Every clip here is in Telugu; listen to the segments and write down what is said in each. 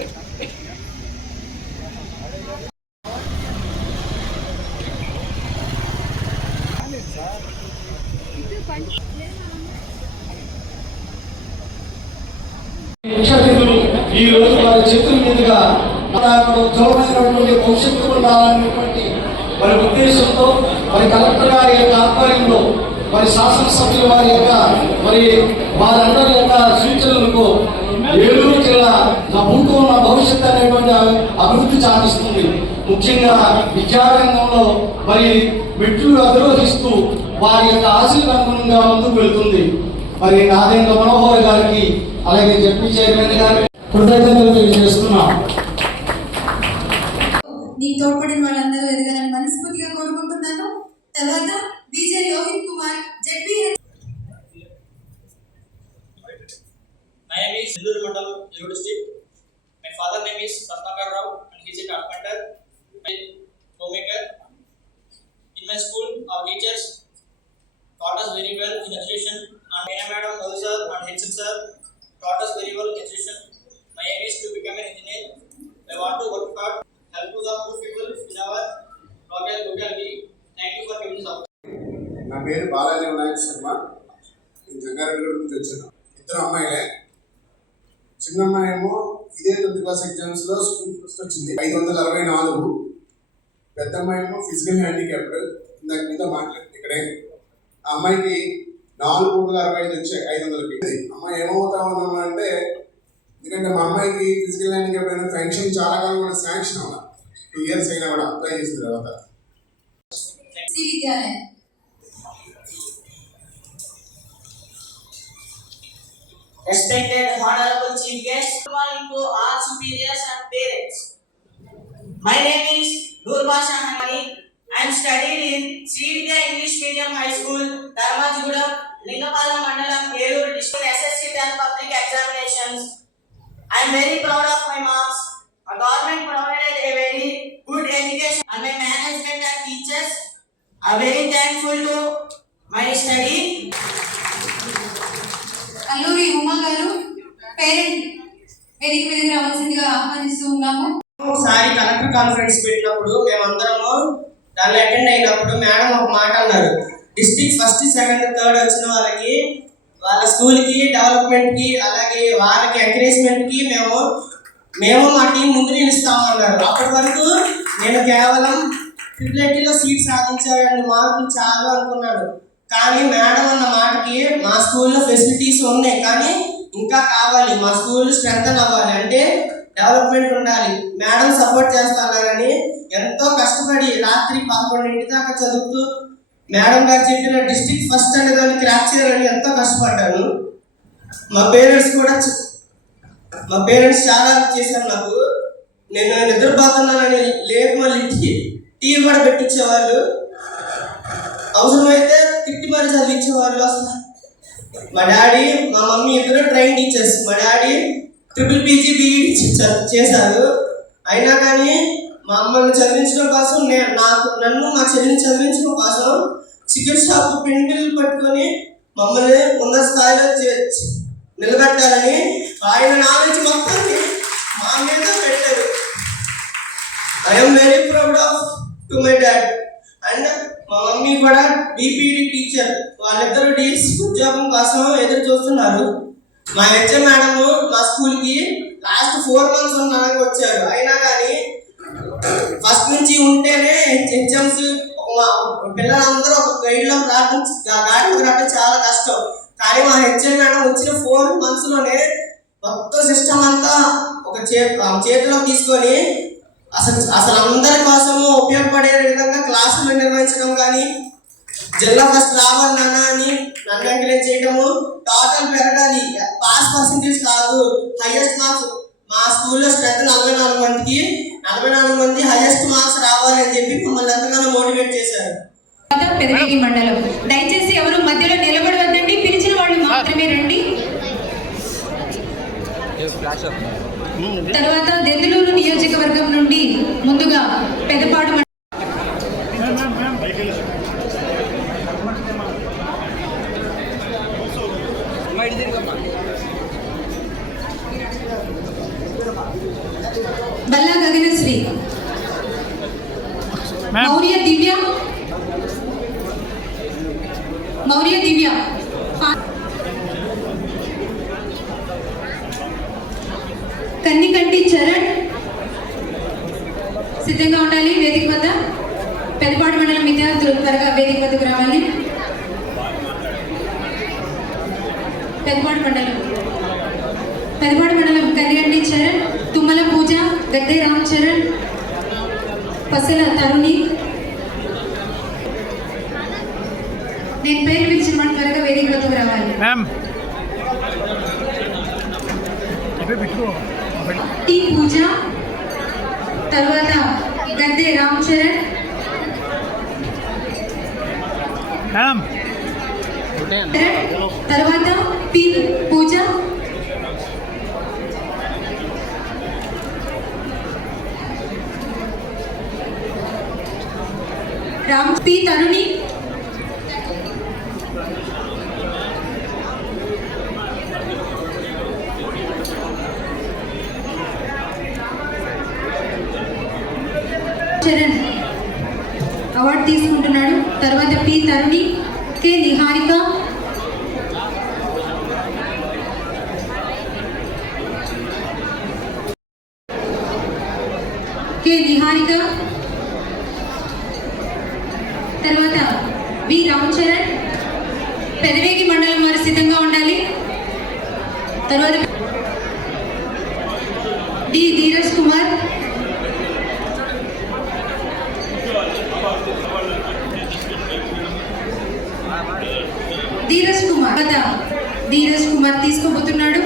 ఈ రోజు వారి చేతుల మీదుగా ఉజ్వలమైనటువంటి భవిష్యత్తు ఉండాలనేటువంటి వారి ఉద్దేశంతో మరి కలెక్టర్ గారి యొక్క ఆధ్వర్యంలో మరి శాసనసభ్యుల వారి యొక్క మరి వారందరి యొక్క సూచనలకు ఏలూరు జిల్లా నా ముందు ఉన్న భవిష్యత్తు అనేటువంటి అభివృద్ధి సాధిస్తుంది. ముఖ్యంగా విద్యారంగంలో మరి మెట్లు అధిరోహిస్తూ వారి యొక్క ఆశలకు అనుగుణంగా ముందుకు వెళ్తుంది. మరి నాదేంద్ర మనోహర్ గారికి అలాగే జడ్పీ చైర్మన్ గారికి కృతజ్ఞతలు తెలియజేస్తున్నాం. నీకు తోడ్పడిన వాళ్ళందరూ ఎదగాలని మనస్ఫూర్తిగా కోరుకుంటున్నాను. తర్వాత Vijay Rohit Kumar ZP. My name is Nellore Mandal, Eluru district. My father name is Ratnakar Rao and he is a carpenter, my homemaker. In my school, our teachers taught us very well in education, and Madam Madhu sir and HM sir taught us very well in education. My aim is to become an engineer. I want to work hard, help to the poor people in our locality. Thank you for giving this opportunity. నా పేరు బాలాజీ వినాయక్ శర్మ. నేను జంగారెడ్డి నుంచి వచ్చాను. ఇద్దరు అమ్మాయిలే. చిన్న అమ్మాయి ఏమో ఇదే 10th క్లాస్ ఎగ్జామ్స్ లో స్కూల్ ఫస్ట్ వచ్చింది 564. పెద్ద అమ్మాయి ఏమో ఫిజికల్ హ్యాండిక్యాప్డ్. ఇందాక మీద మాట్లాడింది ఇక్కడే. ఆ అమ్మాయికి 465 వచ్చాయి 500కి. అమ్మాయి ఏమవుతా ఉన్నామా అంటే, ఎందుకంటే మా అమ్మాయికి ఫిజికల్ హ్యాండిక్యాప్డ్ అనే పెన్షన్ చాలా కాలం కూడా శాంక్షన్ అవ్వాలి. 2 years అయినా కూడా అప్లై చేసిన తర్వాత. Respected Honorable Chief Guest, good morning to all superiors and parents. My name is Nurbasha Hamani. I am studied in Srividya English Medium High School, Dharmajigudam, Lingapalam Mandalam, Eluru district. SSC and public examinations. I am very proud of my marks. Our government provided a very good education, and my management and teachers are very thankful to my study. Alluri Uma గారు పేరెంట్ వేదిక మీదకి రావాల్సిందిగా ఆహ్వానిస్తూ ఉన్నాము. ఒకసారి కలెక్టర్ కాన్ఫరెన్స్ పెట్టినప్పుడు మేమందరము దాన్ని అటెండ్ అయినప్పుడు మేడం ఒక మాట అన్నారు. డిస్ట్రిక్ట్ ఫస్ట్, సెకండ్, థర్డ్ వచ్చిన వాళ్ళకి వాళ్ళ స్కూల్కి డెవలప్మెంట్కి అలాగే వాళ్ళకి ఎంకరేజ్మెంట్కి మేము మా టీం ముందు నిలుస్తామన్నారు. అప్పటి వరకు నేను కేవలం ట్రిపుల్ సీట్ సాధించాలని మార్కులు చాలు అనుకున్నాను. కానీ మేడం అన్న మాటకి మా స్కూల్లో ఫెసిలిటీస్ ఉన్నాయి, కానీ ఇంకా కావాలి, మా స్కూల్ స్ట్రెంగ్తన్ అవ్వాలి అంటే డెవలప్మెంట్ ఉండాలి, మేడం సపోర్ట్ చేస్తానని ఎంతో కష్టపడి రాత్రి 11 దాకా చదువుతూ మేడం గారు చెప్పిన డిస్ట్రిక్ట్ ఫస్ట్ అనే దాన్ని క్రాక్ చేయాలని ఎంతో కష్టపడ్డాను. మా పేరెంట్స్ చాలా చేశారు నాకు. నేను నిద్రపోతున్నానని లేపు మళ్ళీ టీవీ కూడా పెట్టించేవాళ్ళు, అవసరమైతే తిట్టి మరి చదివించేవాళ్ళు. అసలు మా డాడీ మా మమ్మీ ఇద్దరు ట్రైన్ టీచర్స్. మా డాడీ ట్రిపుల్ పీజీ బీఈడి చేశారు. అయినా కానీ మా అమ్మని చదివించడం కోసం నన్ను మా చెల్లిని చదివించడం కోసం చికెన్ షాప్ పెన్సిల్ పట్టుకొని మమ్మల్ని ఉన్నత స్థాయిలో నిలబెట్టాలని ఆయన నాలెడ్జ్ మొత్తాన్ని మా మీద పెట్టారు. I'm very proud off to my dad. And మా మమ్మీ కూడా బీపీడీ టీచర్. వాళ్ళిద్దరూ డిఎస్సి ఉద్యోగం కోసం ఎదురు చూస్తున్నారు. మా హెచ్ఎం మేడం మా స్కూల్కి లాస్ట్ 4 months ఉన్నాక వచ్చారు. అయినా కానీ ఫస్ట్ నుంచి ఉంటేనే హెచ్ఎంస్ పిల్లలందరూ ఒక గైడ్లో రావడం చాలా కష్టం. కానీ మా హెచ్ఎం మేడం వచ్చిన 4 monthsలోనే మొత్తం సిస్టమ్ అంతా ఒక చేతిలో తీసుకొని అసలు అందరి కోసము ఉపయోగపడే విధంగా క్లాసులు నిర్వహించడం కానీ, జిల్లా ఫస్ట్ రావాలి నాన్న అని నన్ను ఎంకరేజ్ చేయడము, టోటల్ పెరగాలి, పాస్ పర్సెంటేజ్ కాదు హైయెస్ట్ మార్క్స్. మా స్కూల్లో స్ట్రెంత్ 44 మందికి 44 మంది హైయెస్ట్ మార్క్స్ రావాలి అని చెప్పి మమ్మల్ని ఎంతగానో మోటివేట్ చేశారు. పెదవేగి మండలం, దయచేసి ఎవరు మధ్యలో నిలబడవద్దండి, పిలిచిన వాళ్ళు మాత్రమే రండి. తర్వాత దెందులూరు నియోజకవర్గం నుండి ముందుగా పెదపాడు బల్లా గగనశ్రీ, మౌర్య దివ్య, కన్నికంటి చరణ్ సిద్ధంగా ఉండాలి. వేదిక వద్ద పెదపాడు మండలం విద్యార్థులు త్వరగా వేదిక వద్దకు రావాలి. పెదపాడు మండలం కన్నికంటి చరణ్, తుమ్మల పూజ, గద్దె రామ్ చరణ్, పసల తరుణి. నేను పేరు పిలిచిన మాట త్వరగా వేదిక వద్దకు రావాలి. టీ పూజ, తర్వాత గద్దె రామ్ చరణ్, తర్వాత పి పూజ, రామ్ పి తరుణి, చరణ్ అవార్డు తీసుకుంటున్నాడు. తర్వాత పి తరుణి, కె నిహారిక, తర్వాత వి రామ్ చరణ్. పెదవేగి మండలం వారు సిద్ధంగా ఉండాలి. తర్వాత డి ధీరజ్ కుమార్, ధీరజ్ కుమార్ తీసుకోబోతున్నాడు.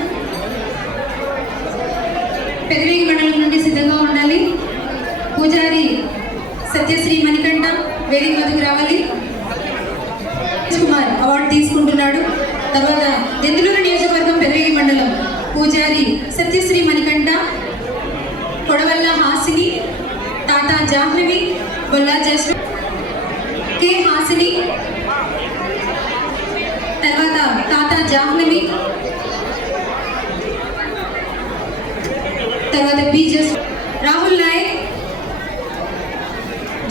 పెదవేగి మండలం నుండి సిద్ధంగా ఉండాలి. పూజారి సత్యశ్రీ మణికంఠ వేదిక వద్దకు రావాలి. కుమార్ అవార్డు తీసుకుంటున్నాడు. తర్వాత దెందులూరు నియోజకవర్గం పెదవేగి మండలం పూజారి సత్యశ్రీ మణికంఠ, కొడవల్ల హాసిని, టాటా జాహ్నవి, బొల్లా జస్వి, కె హాసిని, తర్వాత టాటా జాహ్నవి, తర్వాత బీజస్ రాహుల్ నాయక్,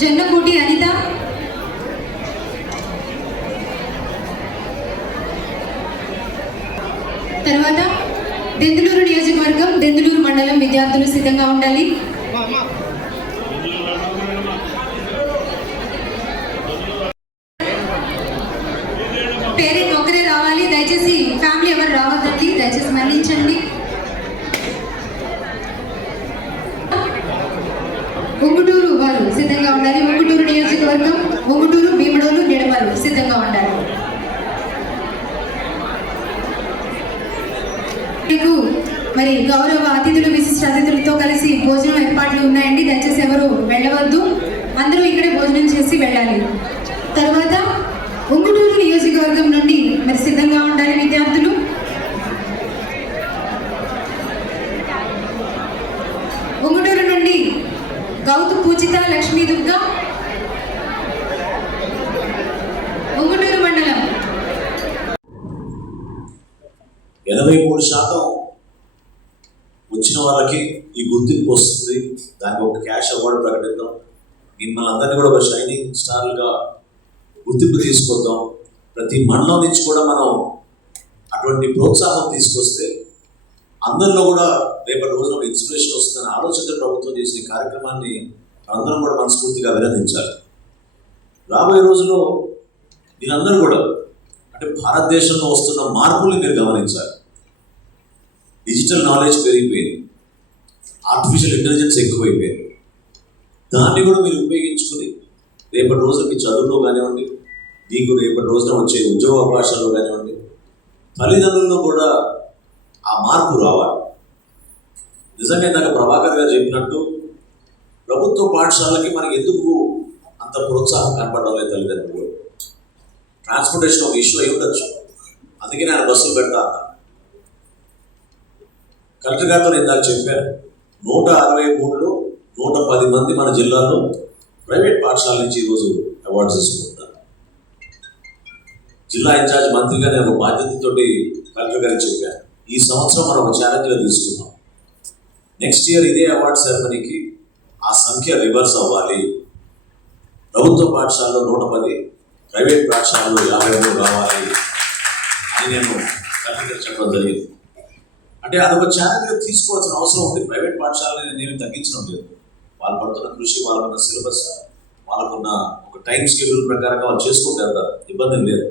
జొన్నకోటి అనిత, తర్వాత దెందులూరు నియోజకవర్గం దెందులూరు మండలం విద్యార్థులు సిద్ధంగా ఉండాలి. పేరెంట్ ఒకరే రావాలి. దయచేసి ఫ్యామిలీ ఎవరు రావద్దండి, దయచేసి మన్నించండి. ఉంగుటూరు వారు సిద్ధంగా ఉండాలి. ఉంగుటూరు నియోజకవర్గం ఉంగుటూరు, భీమడోలు, నిడమలు సిద్ధంగా ఉండాలి. మరి గౌరవ అతిథులు, విశిష్ట అతిథులతో కలిసి భోజనం ఏర్పాట్లు ఉన్నాయండి. దయచేసి ఎవరు వెళ్ళవద్దు, అందరూ ఇక్కడే భోజనం చేసి వెళ్ళాలి. తర్వాత ఉంగుటూరు నియోజకవర్గం నుండి మరి సిద్ధంగా ఉండాలి విద్యార్థులు. ఉంగుటూరు నుండి గౌతు పూజిత, లక్ష్మీ దుర్గా, ఉంగుటూరు మండలం 83% వచ్చిన వాళ్ళకి ఈ గుర్తింపు వస్తుంది. దానికి ఒక క్యాష్ అవార్డు ప్రకటిద్దాం. మిమ్మల్ని అందరినీ కూడా ఒక షైనింగ్ స్టార్లుగా గుర్తింపు తీసుకొద్దాం. ప్రతి మండలం నుంచి కూడా మనం అటువంటి ప్రోత్సాహం తీసుకొస్తే అందరిలో కూడా రేపటి రోజున ఒక ఇన్స్పిరేషన్ వస్తుందని ఆలోచనతో ప్రభుత్వం చేసిన కార్యక్రమాన్ని అందరం కూడా మనస్ఫూర్తిగా అభినందించాలి. రాబోయే రోజుల్లో మీరందరూ కూడా అంటే భారతదేశంలో వస్తున్న మార్పుల్ని మీరు గమనించాలి. డిజిటల్ నాలెడ్జ్ పెరిగిపోయింది, ఆర్టిఫిషియల్ ఇంటెలిజెన్స్ ఎక్కువైపోయింది. దాన్ని కూడా మీరు ఉపయోగించుకుని రేపటి రోజున మీ చదువులో కానివ్వండి, మీకు రేపటి రోజున వచ్చే ఉద్యోగ అవకాశాల్లో కానివ్వండి, తల్లిదండ్రుల్లో కూడా ఆ మార్పు రావాలి. నిజంగా ఇందాక ప్రభాకర్ గారు చెప్పినట్టు ప్రభుత్వ పాఠశాలకి మనకి ఎందుకు అంత ప్రోత్సాహం కనపడడం లేదు తల్లిదండ్రులు. ట్రాన్స్పోర్టేషన్ ఒక ఇష్యూ అయి ఉండొచ్చు, అందుకే నేను బస్సులు పెడతా అన్నా. కలెక్టర్ గారితో ఇందాక చెప్పాను, 163లో 110 మంది మన జిల్లాలో ప్రైవేట్ పాఠశాల నుంచి ఈరోజు అవార్డ్స్ తీసుకుంటున్నారు. జిల్లా ఇన్ఛార్జ్ మంత్రిగా నేను ఒక బాధ్యతతోటి కలెక్టర్ గారికి చెప్పాను, ఈ సంవత్సరం మనం ఒక ఛాలెంజ్గా తీసుకున్నాం. నెక్స్ట్ ఇయర్ ఇదే అవార్డ్ సెరమనీకి ఆ సంఖ్య రివర్స్ అవ్వాలి. ప్రభుత్వ పాఠశాలలో 110, ప్రైవేట్ పాఠశాలలో 53 కావాలి అని నేను కలెక్టర్ చెప్పడం జరిగింది. అంటే అదొక ఛాలెంజ్గా తీసుకోవాల్సిన అవసరం ఉంది. ప్రైవేట్ పాఠశాలని నేనేమి తగ్గించడం లేదు. వాళ్ళు పడుతున్న కృషి, వాళ్ళకున్న సిలబస్, వాళ్ళకున్న ఒక టైం షెడ్యూల్ ప్రకారంగా వాళ్ళు చేసుకుంటూ వెళ్తారు, ఇబ్బంది లేదు.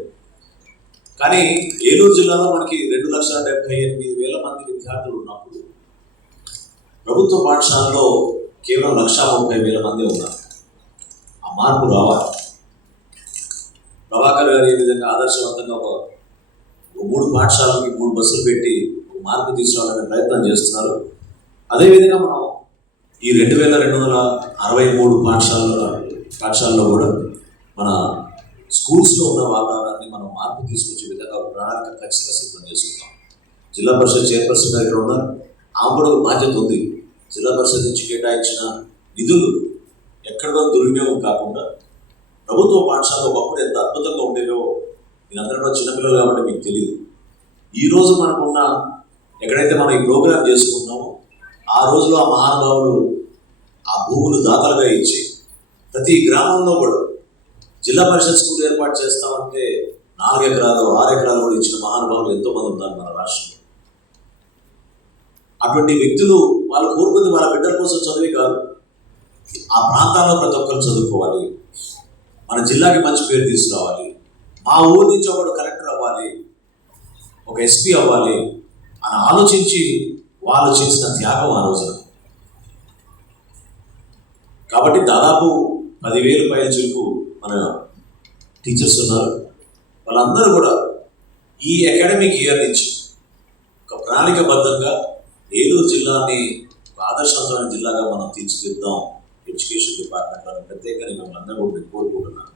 కానీ ఏలూరు జిల్లాలో మనకి 2,78,000 మంది విద్యార్థులు ఉన్నప్పుడు ప్రభుత్వ పాఠశాలలో కేవలం 1,30,000 మంది ఉన్నారు. ఆ మార్పు రావాలి. ప్రభాకర్ గారు ఏ విధంగా ఆదర్శవంతంగా ఒక 3 పాఠశాలకి 3 బస్సులు పెట్టి మార్పు తీసుకురావాలనే ప్రయత్నం చేస్తున్నారు. అదేవిధంగా మనం ఈ 2,263 పాఠశాలలో కూడా మన స్కూల్స్లో ఉన్న వాతావరణాన్ని మనం మార్పు తీసుకొచ్చే విధంగా ఒక ప్రణాళిక ఖచ్చితంగా సిద్ధం చేసుకుంటాం. జిల్లా పరిషత్ చైర్పర్సన్ గారు ఇక్కడ ఉన్నారు. ఆమె కూడా ఒక బాధ్యత ఉంది. జిల్లా పరిషత్ నుంచి కేటాయించిన నిధులు ఎక్కడో దుర్వినియోగం కాకుండా ప్రభుత్వ పాఠశాలలో ఒకప్పుడు ఎంత అద్భుతంగా ఉండేవో మీరందరూ కూడా చిన్నపిల్లలు కాబట్టి మీకు తెలియదు. ఈరోజు మనకున్న ఎక్కడైతే మనం ఈ ప్రోగ్రాం చేసుకుంటున్నామో ఆ రోజులో ఆ మహానుభావులు ఆ భూములు దాతలుగా ఇచ్చి ప్రతి గ్రామంలో కూడా జిల్లా పరిషత్ స్కూల్ ఏర్పాటు చేస్తామంటే 4 ఎకరాలు 6 ఎకరాలు కూడా ఇచ్చిన మహానుభావులు ఎంతోమంది ఉన్నారు మన రాష్ట్రంలో. అటువంటి వ్యక్తులు వాళ్ళు కోరుకుంది వాళ్ళ బిడ్డల కోసం చదివే కాదు, ఆ ప్రాంతాల్లో ప్రతి ఒక్కరు చదువుకోవాలి, మన జిల్లాకి మంచి పేరు తీసుకురావాలి, మా ఊరి నుంచి ఒకడు కలెక్టర్ అవ్వాలి, ఒక ఎస్పీ అవ్వాలి అని ఆలోచించి వాళ్ళు చేసిన త్యాగం ఆ రోజున. కాబట్టి దాదాపు 10,000 పైన చిలుపు మన టీచర్స్ ఉన్నారు. వాళ్ళందరూ కూడా ఈ అకాడమిక్ ఇయర్ నుంచి ఒక ప్రణాళికబద్ధంగా ఏలూరు జిల్లాని ఒక ఆదర్శవంతమైన జిల్లాగా మనం తీర్చిదిద్దాం ఎడ్యుకేషన్ డిపార్ట్మెంట్లో ప్రత్యేకంగా మిమ్మల్ని అందరూ కూడా కోరుకుంటున్నాను.